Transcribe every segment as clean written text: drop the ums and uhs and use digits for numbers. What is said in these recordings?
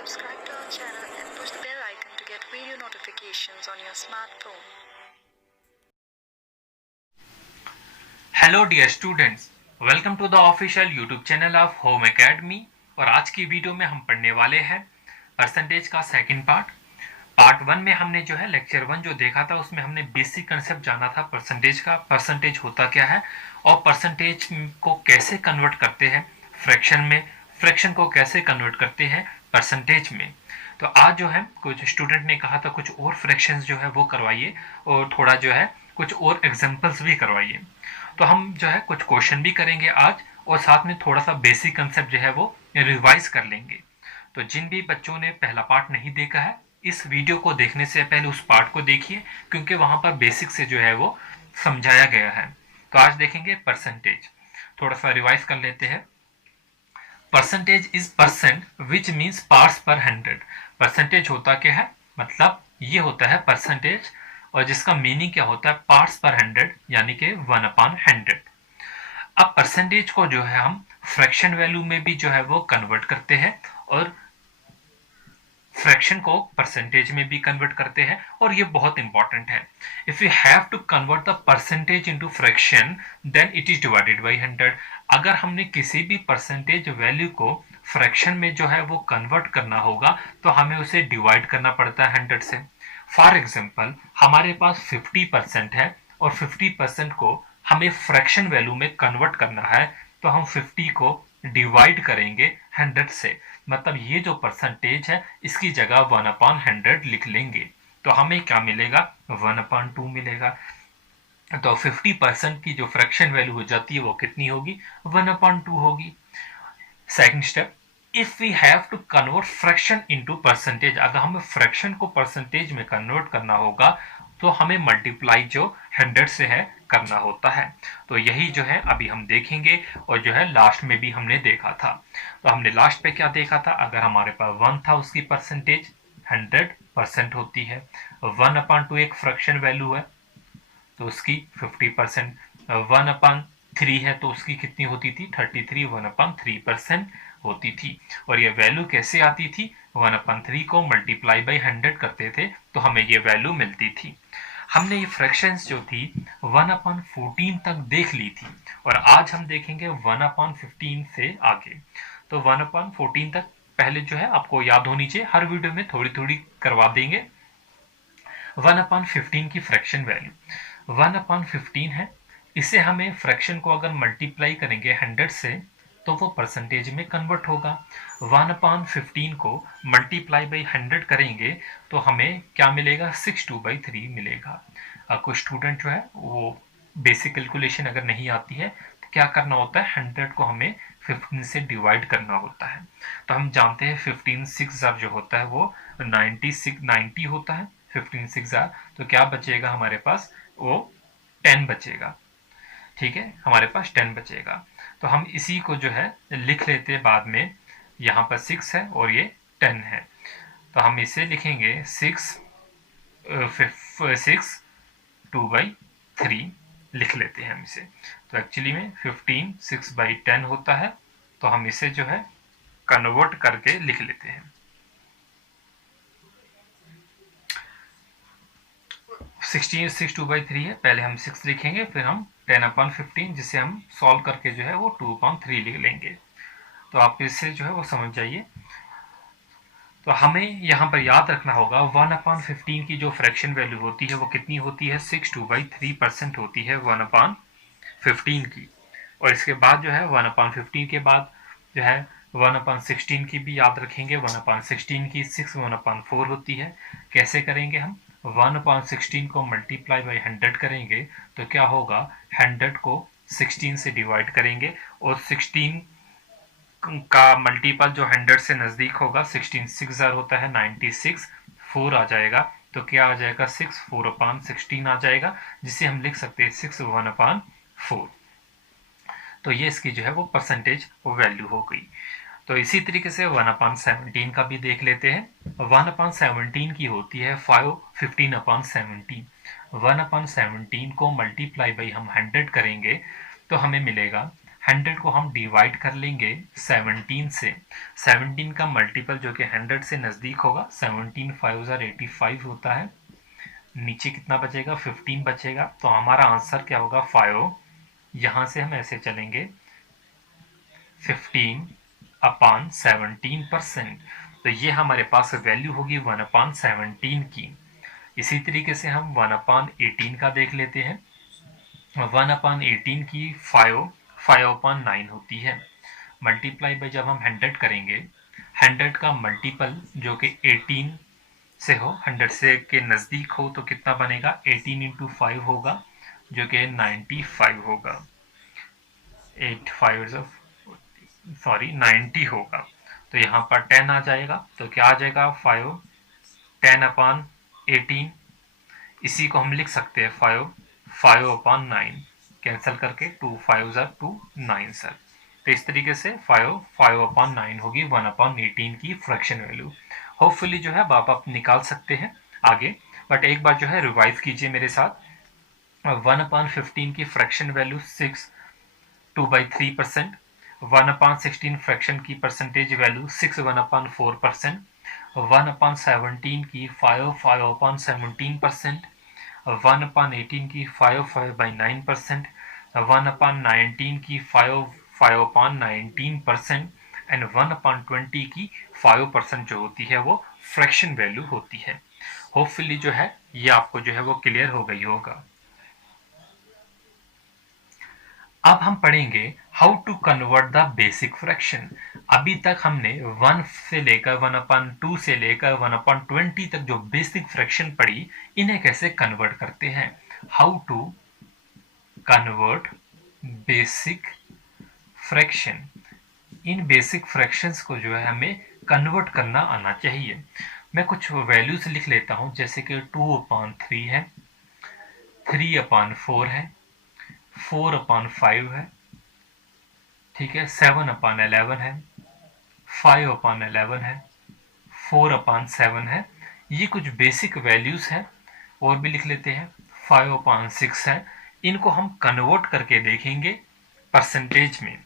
subscribe to our channel and push the bell icon to get video notifications on your smartphone. Hello dear students, welcome to the official YouTube channel of Home Academy. और आज की video में हम पढ़ने वाले हैं percentage का second part one में हमने जो है लेक्चर वन जो देखा था उसमें हमने बेसिक कंसेप्ट जाना था परसेंटेज का। परसेंटेज होता क्या है और परसेंटेज को कैसे कन्वर्ट करते हैं फ्रैक्शन में, फ्रैक्शन को कैसे कन्वर्ट करते हैं परसेंटेज में। तो आज जो है कुछ स्टूडेंट ने कहा था कुछ और फ्रैक्शंस जो है वो करवाइए और थोड़ा जो है कुछ और एग्जांपल्स भी करवाइए। तो हम जो है कुछ क्वेश्चन भी करेंगे आज और साथ में थोड़ा सा बेसिक कंसेप्ट जो है वो रिवाइज कर लेंगे। तो जिन भी बच्चों ने पहला पार्ट नहीं देखा है इस वीडियो को देखने से पहले उस पार्ट को देखिए, क्योंकि वहां पर बेसिक से जो है वो समझाया गया है। तो आज देखेंगे परसेंटेज, थोड़ा सा रिवाइज कर लेते हैं। Percentage is percent which means parts पर 100। परसेंटेज होता क्या है, मतलब ये होता है परसेंटेज और जिसका मीनिंग क्या होता है पार्ट्स पर 100 यानी कि 1/100। अब परसेंटेज को जो है हम फ्रैक्शन वैल्यू में भी जो है वो कन्वर्ट करते हैं और फ्रैक्शन को परसेंटेज में भी कन्वर्ट करते हैं और ये बहुत इंपॉर्टेंट है। If you have to convert the percentage into fraction then it is divided by 100। अगर हमने किसी भी परसेंटेज वैल्यू को फ्रैक्शन में जो है वो कन्वर्ट करना होगा तो हमें उसे डिवाइड करना पड़ता है 100 से। फॉर एग्जाम्पल हमारे पास 50% है और 50% को हमें फ्रैक्शन वैल्यू में कन्वर्ट करना है तो हम 50 को डिवाइड करेंगे 100 से, मतलब ये जो परसेंटेज है इसकी जगह 1/100 लिख लेंगे तो हमें क्या मिलेगा 1/2 मिलेगा। तो 50% की जो फ्रैक्शन वैल्यू हो जाती है वो कितनी होगी 1/2 होगी। Second step, if we have to convert fraction into percentage, अगर हमें फ्रैक्शन को परसेंटेज में कन्वर्ट करना होगा तो हमें मल्टीप्लाई जो 100 से है करना होता है। तो यही जो है अभी हम देखेंगे और जो है लास्ट में भी हमने देखा था। तो हमने लास्ट पे क्या देखा था, अगर हमारे पास 1 था उसकी परसेंटेज 100% होती है। 1/2 एक फ्रैक्शन वैल्यू है तो उसकी 50%। 1/3 है तो उसकी कितनी होती थी 33, 1/3% होती थी। और ये वैल्यू कैसे आती थी 1/3 को मल्टीप्लाई बाई 100 करते थे तो हमें ये वैल्यू मिलती थी। हमने ये फ्रैक्शंस जो थी 1/14 तक देख ली थी और आज हम देखेंगे 1/15 से आगे। तो 1/14 तक पहले जो है आपको याद होनी चाहिए, हर वीडियो में थोड़ी थोड़ी करवा देंगे। 1/15 की फ्रैक्शन वैल्यू 1/15 है, इसे हमें फ्रैक्शन को अगर मल्टीप्लाई करेंगे 100 से तो वो परसेंटेज में कन्वर्ट होगा। 1/15 को मल्टीप्लाई बाई 100 करेंगे तो हमें क्या मिलेगा 62/3 मिलेगा। कुछ स्टूडेंट जो है वो बेसिक कैलकुलेशन अगर नहीं आती है तो क्या करना होता है 100 को हमें 15 से डिवाइड करना होता है। तो हम जानते हैं 15 6 जो होता है वो 90 होता है। 15 6 तो क्या बचेगा हमारे पास वो 10 बचेगा। ठीक है, हमारे पास 10 बचेगा। तो हम इसी को जो है लिख लेते हैं बाद में, यहाँ पर 6 है और ये 10 है तो हम इसे लिखेंगे 6 2/3 लिख लेते हैं हम इसे। तो एक्चुअली में 15 6/10 होता है तो हम इसे जो है कन्वर्ट करके लिख लेते हैं। 6 2/3 है, पहले हम 6 लिखेंगे फिर हम 10/15 जिसे हम सॉल्व करके जो है वो 2/3 लिख लेंगे। तो आप इससे जो है वो समझ जाइए। तो हमें यहाँ पर याद रखना होगा 1/15 की जो फ्रैक्शन वैल्यू होती है वो कितनी होती है 62/3% होती है 1/15 की। और इसके बाद जो है 1/15 के बाद जो है 1/16 की भी याद रखेंगे। 1/16 की 6 1/4 होती है। कैसे करेंगे हम 1/16 को मल्टीप्लाई बाई 100 करेंगे तो क्या होगा 100 को 16 से डिवाइड करेंगे और 16 का मल्टीपल जो 100 से नजदीक होगा 16 6 होता है 96, 4 आ जाएगा तो क्या आ जाएगा 6 4/16 आ जाएगा जिसे हम लिख सकते हैं 6 1/4। तो ये इसकी जो है वो परसेंटेज वैल्यू हो गई। तो इसी तरीके से 1/17 का भी देख लेते हैं। 1/17 की होती है 15/17। 1/17 को मल्टीप्लाई बाई हम 100 करेंगे तो हमें मिलेगा 100 को हम डिवाइड कर लेंगे 17 से। 17 का मल्टीपल जो कि 100 से नज़दीक होगा, 17 5 85 होता है। नीचे कितना बचेगा, 15 बचेगा। तो हमारा आंसर क्या होगा, 5। यहाँ से हम ऐसे चलेंगे 15/17%। तो ये हमारे पास वैल्यू होगी 1/17 की। इसी तरीके से हम 1/18 का देख लेते हैं। 1/18 की 5/9 होती है। मल्टीप्लाई बाय जब हम 100 करेंगे, 100 का मल्टीपल जो कि 18 से हो, 100 से के नज़दीक हो, तो कितना बनेगा, 18 इंटू 5 होगा जो कि 95 होगा। 90 होगा। तो यहाँ पर 10 आ जाएगा। तो क्या आ जाएगा, 10/18। इसी को हम लिख सकते हैं 5/9, कैंसिल करके 2 5 2 9 सर। तो इस तरीके से 5/9 होगी 1/18 की फ्रैक्शन वैल्यू। होपफुली जो है आप निकाल सकते हैं आगे, बट एक बार जो है रिवाइज कीजिए मेरे साथ। 1/15 की फ्रैक्शन वैल्यू 2/3%। 1/16 फ्रैक्शन की परसेंटेज वैल्यू 6 1/4%। 1/17 की 5/17%। 1/18 की 5/9%। 1/19 की 5/19% एंड 1/20 की 5% जो होती है वो फ्रैक्शन वैल्यू होती है। होपफुली जो है ये आपको जो है वो क्लियर हो गई होगा। अब हम पढ़ेंगे how to convert the basic fraction. अभी तक हमने 1 से लेकर 1/2 से लेकर 1/20 तक जो बेसिक फ्रैक्शन पढ़ी, इन्हें कैसे कन्वर्ट करते हैं। How to convert basic fraction. इन बेसिक फ्रैक्शंस को जो है हमें कन्वर्ट करना आना चाहिए। मैं कुछ वैल्यूज लिख लेता हूं, जैसे कि 2/3 है, 3/4 है, 4/5 है, ठीक है, 7/11 है, 5/11 है, 4/7 है। ये कुछ बेसिक वैल्यूज है। और भी लिख लेते हैं, 5/6 है। इनको हम कन्वर्ट करके देखेंगे परसेंटेज में।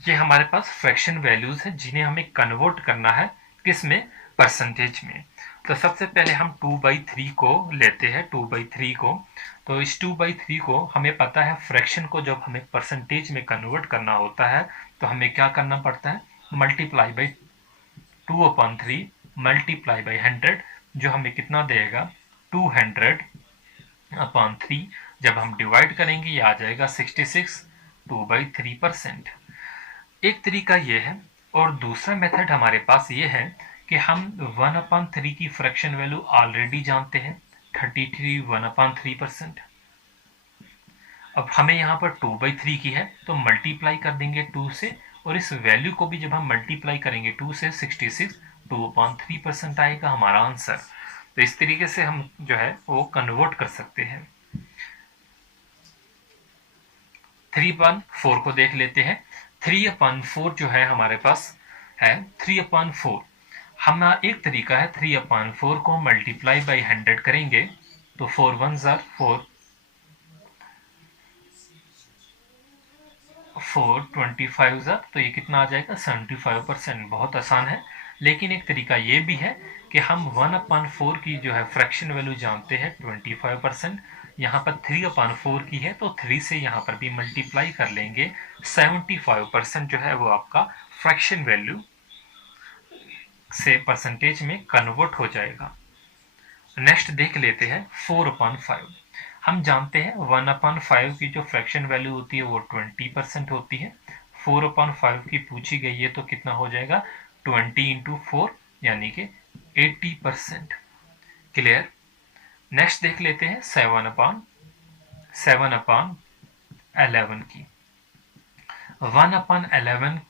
ये हमारे पास फ्रैक्शन वैल्यूज है जिन्हें हमें कन्वर्ट करना है, किसमें, परसेंटेज में। तो सबसे पहले हम 2/3 को लेते हैं, 2/3 को। तो इस 2/3 को हमें पता है, फ्रैक्शन को जब हमें परसेंटेज में कन्वर्ट करना होता है तो हमें क्या करना पड़ता है, मल्टीप्लाई बाई 2/3 मल्टीप्लाई बाई 100, जो हमें कितना देगा, 200/3। जब हम डिवाइड करेंगे ये आ जाएगा 66, 2/3%। एक तरीका ये है। और दूसरा मेथड हमारे पास ये है कि हम 1/3 की फ्रैक्शन वैल्यू ऑलरेडी जानते हैं, 33 1/3%। अब हमें यहाँ पर 2/3 की है तो मल्टीप्लाई कर देंगे 2 से, और इस वैल्यू को भी जब हम मल्टीप्लाई करेंगे 2 से, 66 2/3% आएगा हमारा आंसर। तो इस तरीके से हम जो है वो कन्वर्ट कर सकते हैं। 3/4 को देख लेते हैं। 3/4 जो है हमारे पास है 3/4। हम एक तरीका है, 3/4 को मल्टीप्लाई बाई 100 करेंगे तो 4 1 4, 425 तो ये कितना आ जाएगा, 75%। बहुत आसान है। लेकिन एक तरीका ये भी है कि हम 1/4 की जो है फ्रैक्शन वैल्यू जानते हैं 25%। यहाँ पर 3/4 की है तो 3 से यहाँ पर भी मल्टीप्लाई कर लेंगे, 75% जो है वो आपका फ्रैक्शन वैल्यू से परसेंटेज में कन्वर्ट हो जाएगा। नेक्स्ट देख लेते हैं 4/5। हम जानते हैं 1/5 की जो फ्रैक्शन वैल्यू होती है वो 20% होती है। 4/5 की पूछी गई है तो कितना हो जाएगा, 20 इंटू 4 यानी कि 80%। क्लियर। नेक्स्ट देख लेते हैं 7/11 की। 1/11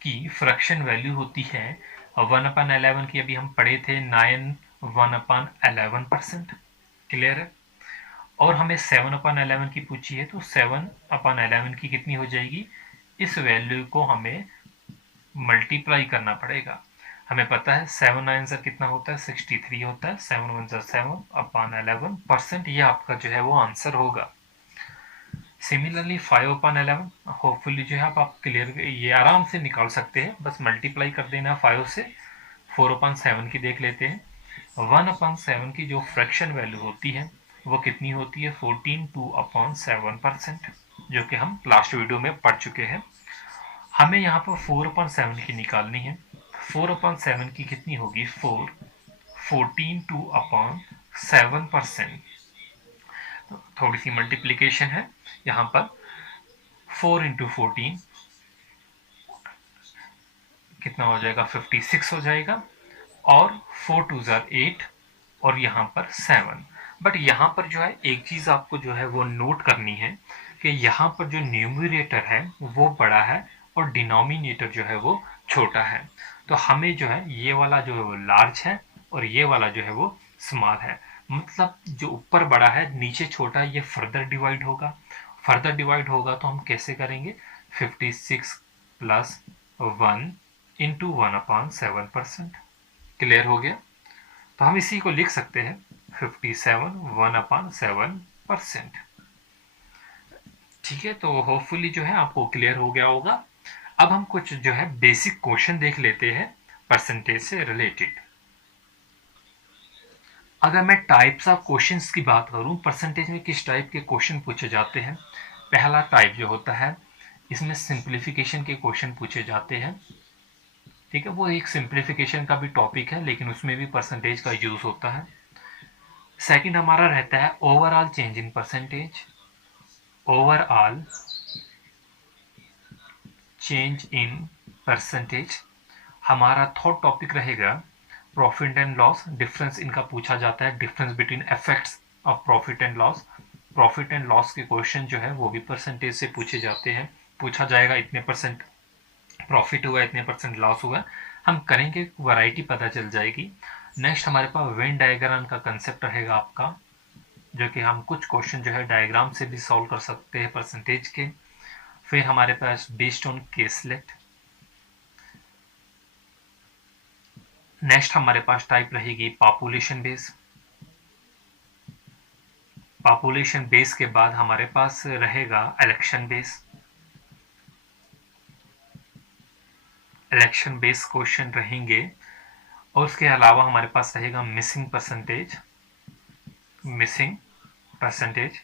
की फ्रैक्शन वैल्यू होती है, 1/11 की अभी हम पढ़े थे 9 1/11%। क्लियर है। और हमें 7/11 की पूछी है तो 7/11 की कितनी हो जाएगी, इस वैल्यू को हमें मल्टीप्लाई करना पड़ेगा। हमें पता है 7 9 से कितना होता है, 63 होता है। 7 1 7/11%, ये आपका जो है वो आंसर होगा। सिमिलरली 5/11 होपफुली जो है आप क्लियर ये आराम से निकाल सकते हैं, बस मल्टीप्लाई कर देना 5 से। 4/7 की देख लेते हैं। 1/7 की जो फ्रैक्शन वैल्यू होती है वो कितनी होती है? 14 2/7%, जो कि हम लास्ट वीडियो में पढ़ चुके हैं। हमें यहाँ पर 4/7 की निकालनी है। 4/7 की कितनी होगी? 14 2/7%। थोड़ी सी मल्टीप्लीकेशन है यहाँ पर। 4 इंटू 14 कितना हो जाएगा? 56 हो जाएगा। और 4 2 8 और यहाँ पर 7। बट यहाँ पर जो है एक चीज आपको जो है वो नोट करनी है कि यहाँ पर जो न्यूमरेटर है वो बड़ा है और डिनोमिनेटर जो है वो छोटा है। तो हमें जो है ये वाला जो है वो लार्ज है और ये वाला जो है वो स्मॉल है। मतलब जो ऊपर बड़ा है नीचे छोटा है, ये फर्दर डिवाइड होगा। फर्दर डिवाइड होगा तो हम कैसे करेंगे? 56 प्लस 1 इंटू 1/7%। क्लियर हो गया? तो हम इसी को लिख सकते हैं 57 1/7%। ठीक है, तो होपफुली जो है आपको क्लियर हो गया होगा। अब हम कुछ जो है बेसिक क्वेश्चन देख लेते हैं परसेंटेज से रिलेटेड। अगर मैं टाइप्स ऑफ क्वेश्चंस की बात करूं, परसेंटेज में किस टाइप के क्वेश्चन पूछे जाते हैं। पहला टाइप जो होता है इसमें सिंप्लीफिकेशन के क्वेश्चन पूछे जाते हैं। ठीक है, वो एक सिंप्लीफिकेशन का भी टॉपिक है लेकिन उसमें भी परसेंटेज का यूज होता है। सेकंड हमारा रहता है overall change in percentage. Overall change in percentage हमारा थर्ड टॉपिक रहेगा प्रॉफिट एंड लॉस। डिफरेंस इनका पूछा जाता है, difference between effects of profit and loss. Profit and loss के क्वेश्चन जो है वो भी परसेंटेज से पूछे जाते हैं। पूछा जाएगा इतने परसेंट प्रॉफिट हुआ, इतने परसेंट लॉस हुआ, हम करेंगे, वैरायटी पता चल जाएगी। नेक्स्ट हमारे पास वेन डायग्राम का कंसेप्ट रहेगा आपका, जो कि हम कुछ क्वेश्चन जो है डायग्राम से भी सॉल्व कर सकते हैं परसेंटेज के। फिर हमारे पास बेस्ड ऑन केसलेट। नेक्स्ट हमारे पास टाइप रहेगी पॉपुलेशन बेस। पॉपुलेशन बेस के बाद हमारे पास रहेगा election base. Election base question रहेंगे और उसके अलावा हमारे पास रहेगा missing percentage. Missing percentage.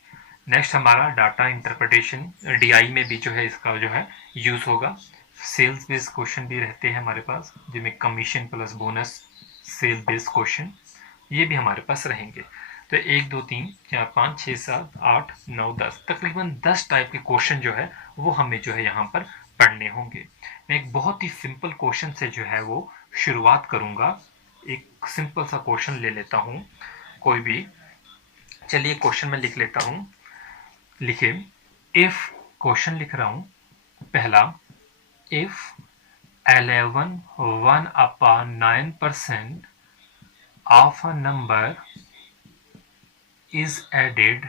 Next हमारा डाटा इंटरप्रिटेशन, डीआई में भी जो है इसका जो है यूज होगा। सेल्स बेस्ड क्वेश्चन भी रहते हैं हमारे पास, जिनमें commission plus bonus sale based question ये भी हमारे पास रहेंगे। तो 1 2 3 4 5 6 7 8 9 10 तकरीबन 10 टाइप के क्वेश्चन जो है वो हमें जो है यहाँ पर पढ़ने होंगे। मैं एक बहुत ही सिंपल क्वेश्चन से जो है वो शुरुआत करूंगा। एक सिंपल सा क्वेश्चन ले लेता हूँ कोई भी। चलिए क्वेश्चन में लिख लेता हूँ। लिखिए, इफ क्वेश्चन लिख रहा हूँ पहला, if 11 1/9% of a number is added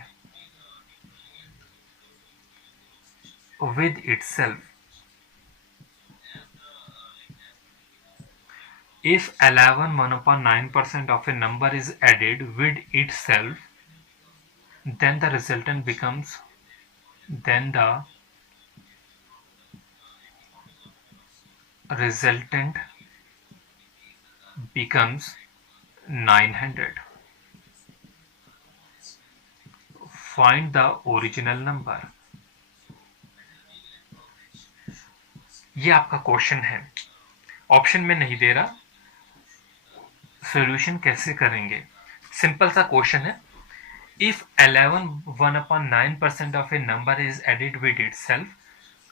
with itself. If 11 1/9% of a number is added with itself, then the resultant becomes resultant becomes 900. Find the original number. ये आपका क्वेश्चन है, ऑप्शन में नहीं दे रहा। सॉल्यूशन कैसे करेंगे? सिंपल सा क्वेश्चन है। If 11 1/9% of a number is added with itself,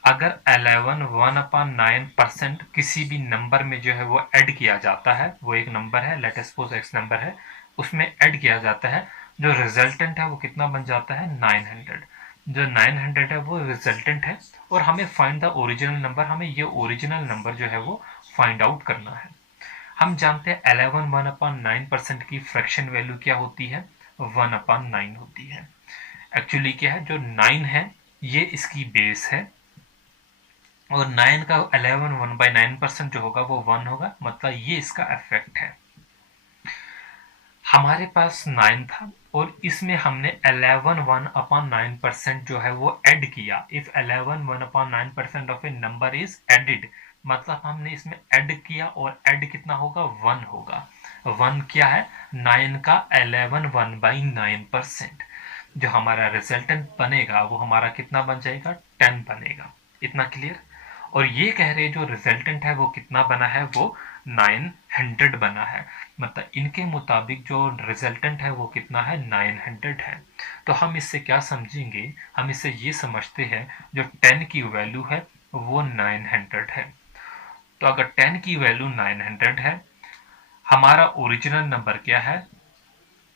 अगर 11 1/9% किसी भी नंबर में जो है वो ऐड किया जाता है, वो एक नंबर है, let us suppose x number है, उसमें ऐड किया जाता है, जो रिजल्टेंट है वो कितना बन जाता है? 900। जो 900 है वो रिजल्टेंट है और हमें फाइंड द ओरिजिनल नंबर, हमें ये ओरिजिनल नंबर जो है वो फाइंड आउट करना है। हम जानते हैं 11 1/9% की फ्रैक्शन वैल्यू क्या होती है? 1/9 होती है। एक्चुअली क्या है, जो 9 है ये इसकी बेस है और 9 का 11 1/9% जो होगा वो 1 होगा, मतलब ये इसका इफेक्ट है। हमारे पास 9 था, और इसमें हमने 11 1/9% जो है वो ऐड किया। If 11 1/9% of a number is added, मतलब हमने इसमें ऐड किया और ऐड कितना होगा, 1 होगा। 1 क्या है, 9 का 11 1/9%। जो हमारा रिजल्टेंट बनेगा वो हमारा कितना बन जाएगा, 10 बनेगा। इतना क्लियर। और ये कह रहे जो रिजल्टेंट है वो कितना बना है, वो 900 बना है। मतलब इनके मुताबिक जो रिजल्टेंट है वो कितना है, 900 है। तो हम इससे क्या समझेंगे, हम इससे ये समझते हैं जो 10 की वैल्यू है वो 900 है। तो अगर 10 की वैल्यू 900 है, हमारा ओरिजिनल नंबर क्या है,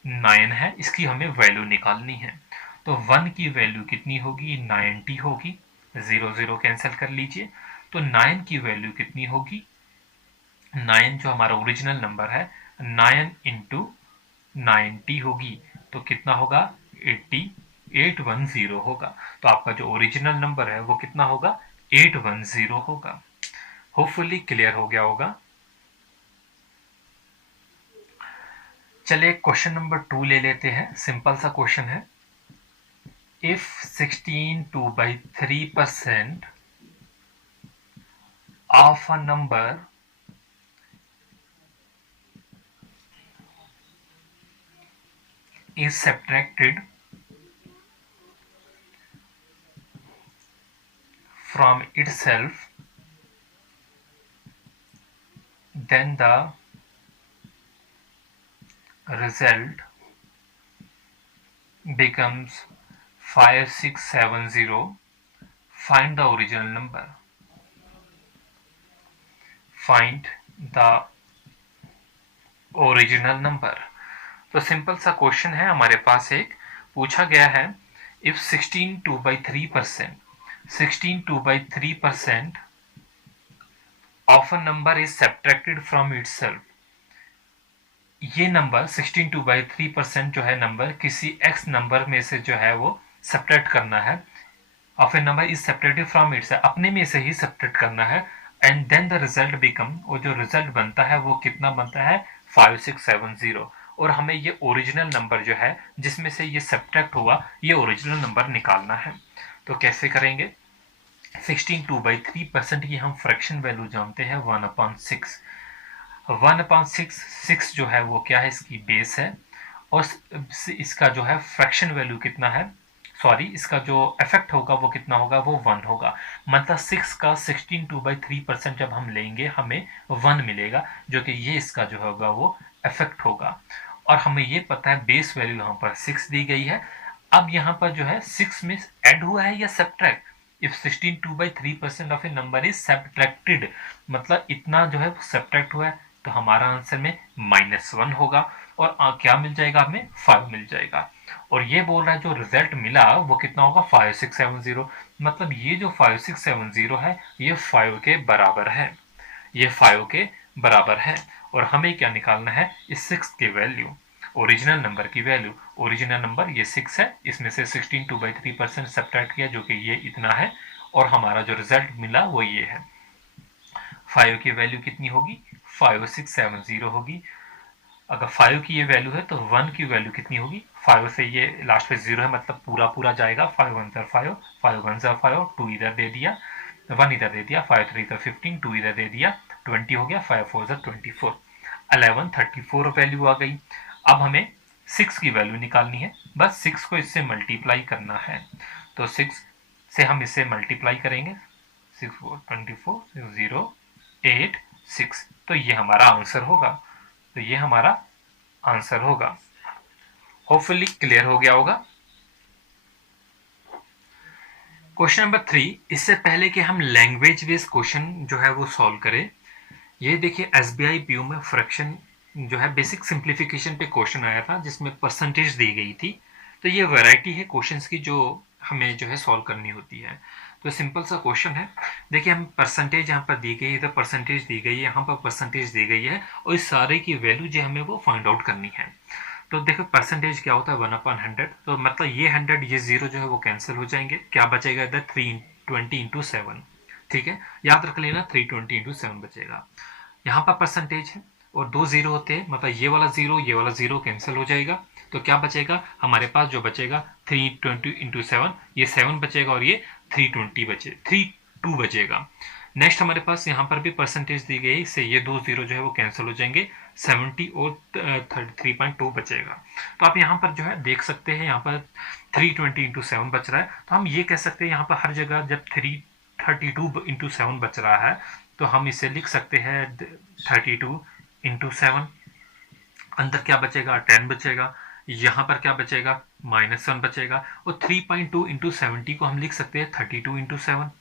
9 है, इसकी हमें वैल्यू निकालनी है। तो 1 की वैल्यू कितनी होगी, 90 होगी। 0 0 कैंसिल कर लीजिए। तो 9 की वैल्यू कितनी होगी, 9 जो हमारा ओरिजिनल नंबर है, 9 इंटू 90 होगी। तो कितना होगा, 810 होगा। तो आपका जो ओरिजिनल नंबर है वो कितना होगा, 810 होगा। होपफुली क्लियर हो गया होगा। चलिए क्वेश्चन नंबर 2 ले लेते हैं। सिंपल सा क्वेश्चन है। If 16 2/3% of a number is subtracted from itself, then the result becomes 5670. Find the original number. Find the original number. तो सिंपल सा क्वेश्चन है हमारे पास, एक पूछा गया है। If 16 2/3% of a number is subtracted from itself. ये नंबर 16 2/3% जो है नंबर किसी एक्स नंबर में से जो है वो सब्ट्रैक्ट करना है। Of a number is subtracted from its, अपने में से ही सब्ट्रैक्ट करना है। And then the result become, और जो रिजल्ट बनता है वो कितना बनता है, 5670। और हमें ये ओरिजिनल नंबर जो है जिसमें से ये सब्ट्रैक्ट हुआ, ये ओरिजिनल नंबर निकालना है। तो कैसे करेंगे, 16 2/3% की हम फ्रैक्शन वैल्यू जानते हैं 1/6। 1/6, 6 जो है वो क्या है, इसकी बेस है। और इसका जो है फ्रैक्शन वैल्यू कितना है, सॉरी इसका जो इफेक्ट होगा वो कितना होगा, वो 1 होगा। मतलब 6 का 16 2/3% जब हम लेंगे हमें 1 मिलेगा, जो कि ये इसका जो होगा वो इफेक्ट होगा। और हमें ये पता है बेस वैल्यू यहाँ पर 6 दी गई है। अब यहाँ पर जो है 6 में ऐड हुआ है या subtract. If 16 2/3% of a number is subtracted, मतलब इतना जो है सब्ट्रैक्ट हुआ है, तो हमारा आंसर में -1 होगा। और क्या मिल जाएगा, हमें 5 मिल जाएगा। और ये बोल रहा है जो रिजल्ट मिला वो कितना होगा, 5670। मतलब ये जो 5670 है ये 5 के बराबर है, ये 5 के बराबर है। और हमें क्या निकालना है, इस 6 की वैल्यू, ओरिजिनल नंबर की वैल्यू। ओरिजिनल नंबर ये 6 है, इसमें से 16 2/3% सब्ट्रैक्ट किया जो कि ये इतना है। और हमारा जो रिजल्ट मिला वो ये है। 5 की वैल्यू कितनी होगी, 5670 होगी। अगर 5 की ये वैल्यू है तो 1 की वैल्यू कितनी होगी, 5 से ये लास्ट पे 0 है, मतलब पूरा पूरा जाएगा। 5 1 5, 5 1 5, 2 इधर दे दिया, 1 इधर दे दिया, 5 3 15, 2 इधर दे दिया, 20 हो गया, 5 4 24, 1134 वैल्यू आ गई। अब हमें 6 की वैल्यू निकालनी है, बस 6 को इससे मल्टीप्लाई करना है। तो 6 से हम इसे मल्टीप्लाई करेंगे, 6 4 24 0 8 6, तो ये हमारा आंसर होगा। तो ये हमारा आंसर होगा। होपफुली क्लियर हो गया होगा। क्वेश्चन नंबर 3, इससे पहले कि हम लैंग्वेज बेस्ड क्वेश्चन जो है वो सॉल्व करें, ये देखिए एसबीआई पीयू में फ्रैक्शन जो है बेसिक सिंप्लीफिकेशन पे क्वेश्चन आया था जिसमें परसेंटेज दी गई थी। तो ये वैरायटी है क्वेश्चंस की जो हमें जो है सॉल्व करनी होती है। तो सिंपल सा क्वेश्चन है। देखिए हम परसेंटेज यहाँ पर दी गई है, इधर परसेंटेज दी गई है, यहाँ पर परसेंटेज दी गई है, और इस सारे की वैल्यू जो हमें वो फाइंड आउट करनी है। तो देखो परसेंटेज क्या होता है, 1/100। तो मतलब ये 100 ये 0 जो है वो कैंसिल हो जाएंगे, क्या बचेगा इधर, 320 इंटू 7। ठीक है, याद रख लेना 320 इंटू 7 बचेगा। यहाँ पर परसेंटेज है और 2 0 होते हैं, मतलब ये वाला ज़ीरो कैंसिल हो जाएगा। तो क्या बचेगा हमारे पास, जो बचेगा 320 इंटू 7, ये 7 बचेगा और ये 32 बचेगा। नेक्स्ट हमारे पास यहाँ पर भी परसेंटेज दी गई, इससे ये 2 0 जो है वो कैंसिल हो जाएंगे, 70 और 33.2 बचेगा। तो आप यहाँ पर जो है देख सकते हैं, यहाँ पर 320 इंटू 7 बच रहा है। तो हम ये कह सकते हैं यहाँ पर हर जगह जब 332 इंटू 7 बच रहा है तो हम इसे लिख सकते हैं 32 इंटू 7। अंदर क्या बचेगा, 10 बचेगा। यहाँ पर क्या बचेगा, -1 बचेगा। और 3.2 इंटू 70 को हम लिख सकते हैं 32 इंटू 7।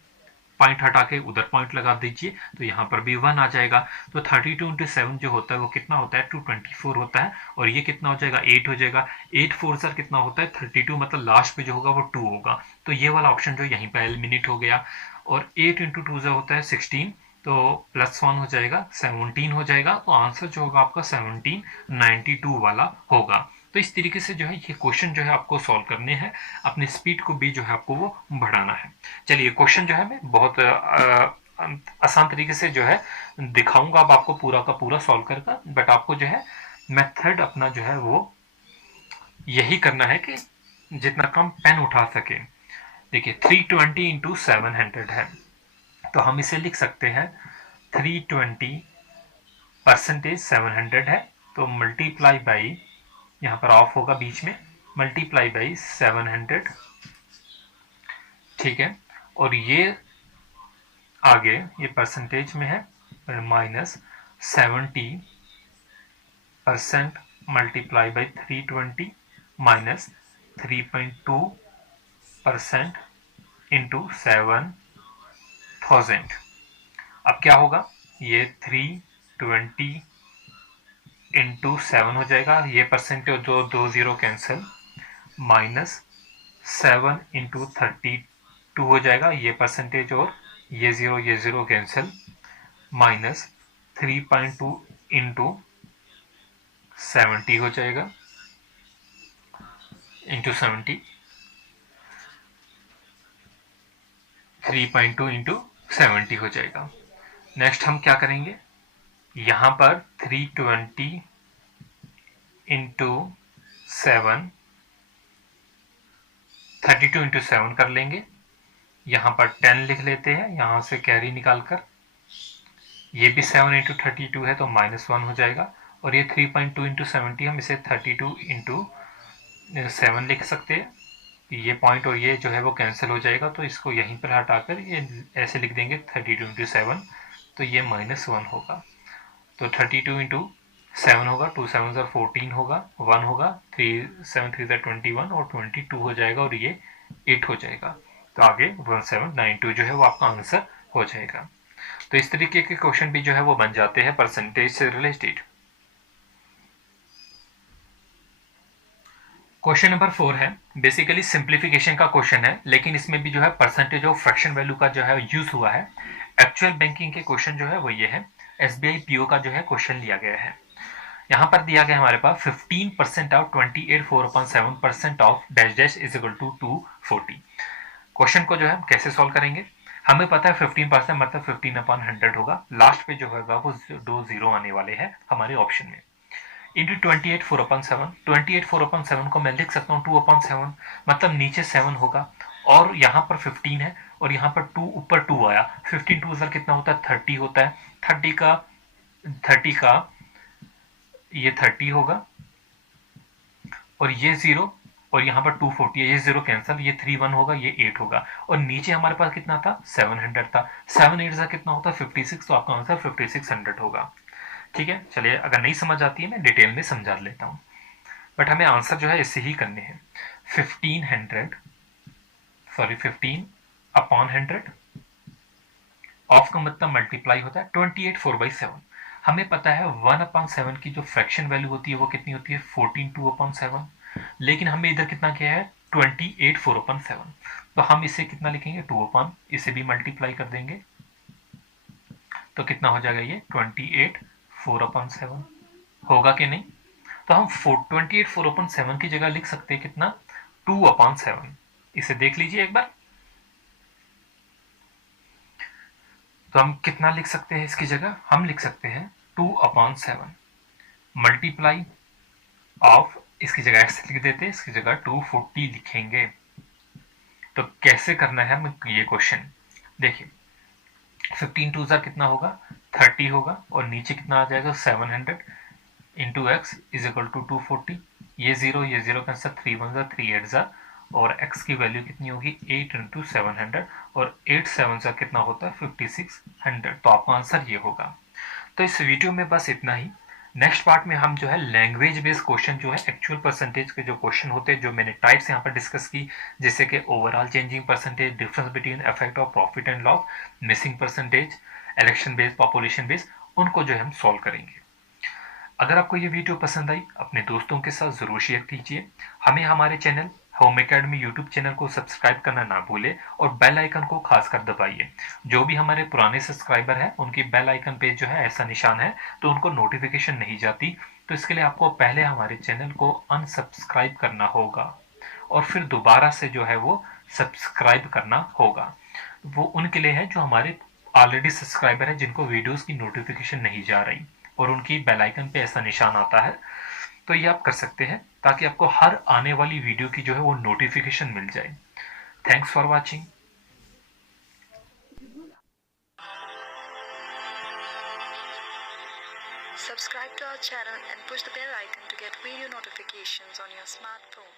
पॉइंट हटा के उधर पॉइंट लगा दीजिए तो यहाँ पर भी 1 आ जाएगा। तो 32 इंटू 7 जो होता है वो कितना होता है, 224 होता है। और ये कितना हो जाएगा, 8 हो जाएगा। 8 4 सर कितना होता है, 32, मतलब लास्ट पे जो होगा वो 2 होगा। तो ये वाला ऑप्शन जो यहीं पे एलिमिनेट हो गया। और 8 इंटू 2 जो होता है 16, तो +1 हो जाएगा, 17 हो जाएगा। तो आंसर जो होगा आपका 1792 वाला होगा। तो इस तरीके से जो है ये क्वेश्चन जो है आपको सॉल्व करने हैं, अपनी स्पीड को भी जो है आपको वो बढ़ाना है। चलिए क्वेश्चन जो है मैं बहुत आसान तरीके से जो है दिखाऊंगा अब आपको पूरा का पूरा सॉल्व करके, बट आपको जो है मेथड अपना जो है वो यही करना है कि जितना कम पेन उठा सके। देखिए 320 इंटू 700 है, तो हम इसे लिख सकते हैं 320 परसेंटेज 700 है, तो मल्टीप्लाई बाई, यहाँ पर ऑफ होगा बीच में, मल्टीप्लाई बाई 700, ठीक है। और ये आगे ये परसेंटेज में है, -70% मल्टीप्लाई बाई 320 -3.2% इंटू 7000। अब क्या होगा, ये 320 इंटू 7 हो जाएगा, ये परसेंटेज जो 2 0 कैंसिल, -7 इंटू 32 हो जाएगा, ये परसेंटेज और ये ज़ीरो कैंसिल, -3.2 इंटू 70 हो जाएगा, इंटू 70, 3.2 इंटू 70 हो जाएगा। नेक्स्ट हम क्या करेंगे, यहाँ पर 320 इंटू 7, 32 इंटू 7 कर लेंगे। यहाँ पर 10 लिख लेते हैं, यहाँ से कैरी निकालकर, ये भी 7 इंटू 32 है तो -1 हो जाएगा। और ये 3.2 इंटू 70, हम इसे 32 इंटू 7 लिख सकते हैं। ये पॉइंट और ये जो है वो कैंसिल हो जाएगा, तो इसको यहीं पर हटाकर ये ऐसे लिख देंगे 32 इंटू 7, तो ये -1 होगा। तो 32 इंटू 7 होगा, 2 7 14 होगा, 1 होगा, 3 7 3 21 और 22 हो जाएगा, और ये 8 हो जाएगा। तो आगे 1792 जो है वो आपका आंसर हो जाएगा। तो इस तरीके के क्वेश्चन भी जो है वो बन जाते हैं परसेंटेज से रिलेटेड। क्वेश्चन नंबर 4 है, बेसिकली सिंप्लीफिकेशन का क्वेश्चन है, लेकिन इसमें भी जो है परसेंटेज ऑफ फ्रैक्शन वैल्यू का जो है यूज हुआ है। एक्चुअल बैंकिंग के क्वेश्चन जो है वो ये है, एसबीआई पीओ का जो है क्वेश्चन लिया गया है। यहाँ पर दिया गया हमारे पास 15% of 28.4/7% of dash dash is equal to 240। Question को जो है हम कैसे सॉल्व करेंगे, हमें पता है 15% मतलब 15/100 होगा, लास्ट पे जो होगा वो 2 0 आने वाले हैं हमारे ऑप्शन में। इंटू 28/4/7, 28/4/7 को मैं लिख सकता हूँ 2/7, मतलब नीचे 7 होगा, और यहाँ पर 15 है और यहाँ पर 2 ऊपर 2 आया, 15 2 सर कितना होता है, 30 होता है। 30 का ये 30 होगा, और ये 0, और यहाँ पर 240 है, ये 0 कैंसिल, ये 3 1 होगा, ये 8 होगा। और नीचे हमारे पास कितना था, 700 था। 7 8 से कितना होता है, 56, तो आपका आंसर 5600 होगा। ठीक है, चलिए अगर नहीं समझ आती है मैं डिटेल में समझा लेता हूँ, बट हमें आंसर जो है इससे ही करने हैं। 15/100, ऑफ का मतलब मल्टीप्लाई होता है 28 4/7। हमें पता है 1/7 की जो फ्रैक्शन वैल्यू होती है वो कितनी होती है, 14 2/7, लेकिन हमें इधर कितना किया है, 28 4/7। तो हम इसे कितना लिखेंगे, 2, इसे भी मल्टीप्लाई कर देंगे, तो कितना हो जाएगा, ये 28 4/7 होगा कि नहीं। तो हम 28 4/7 की जगह लिख सकते हैं कितना, 2/7। इसे देख लीजिए एक बार, तो हम कितना लिख सकते हैं इसकी जगह, हम लिख सकते हैं 2/7। मल्टीप्लाई ऑफ, इसकी जगह x लिख देते, इसकी जगह 240 लिखेंगे। तो कैसे करना है हम ये क्वेश्चन देखिए। 15 टू ज़ा कितना होगा 30 होगा, और नीचे कितना आ जाएगा 700 into x is equal to 240। ये जीरो कैंसर, 3 1 ज़ा 3 8 ज़ा, और x की वैल्यू कितनी होगी 8 इंटू 700, और 8 7 ज़ा कितना होता है 5600। तो आपका आंसर ये होगा। तो इस वीडियो में बस इतना ही। नेक्स्ट पार्ट में हम जो है लैंग्वेज बेस्ड क्वेश्चन जो है एक्चुअल परसेंटेज के जो क्वेश्चन होते हैं, जो मैंने टाइप्स यहाँ पर डिस्कस की, जैसे कि overall changing percentage, difference between effect of profit and loss, missing percentage, election based, population based, उनको जो है हम सॉल्व करेंगे। अगर आपको ये वीडियो पसंद आई, अपने दोस्तों के साथ जरूर शेयर कीजिए। हमें हमारे channel home academy YouTube channel को सब्सक्राइब करना ना भूले, और बेल आइकन को खासकर दबाइए। जो भी हमारे पुराने सब्सक्राइबर हैं उनकी बेल आइकन पे जो है ऐसा निशान है, तो उनको नोटिफिकेशन नहीं जाती। तो इसके लिए आपको पहले हमारे चैनल को अनसब्सक्राइब करना होगा, और फिर दोबारा से जो है वो सब्सक्राइब करना होगा। वो उनके लिए है जो हमारे ऑलरेडी सब्सक्राइबर है, जिनको वीडियोस की नोटिफिकेशन नहीं जा रही और उनकी बेल आइकन पे ऐसा निशान आता है। तो ये आप कर सकते हैं, ताकि आपको हर आने वाली वीडियो की जो है वो नोटिफिकेशन मिल जाए। Thanks for watching. Subscribe to our channel and push the bell icon to get video notifications on your smartphone.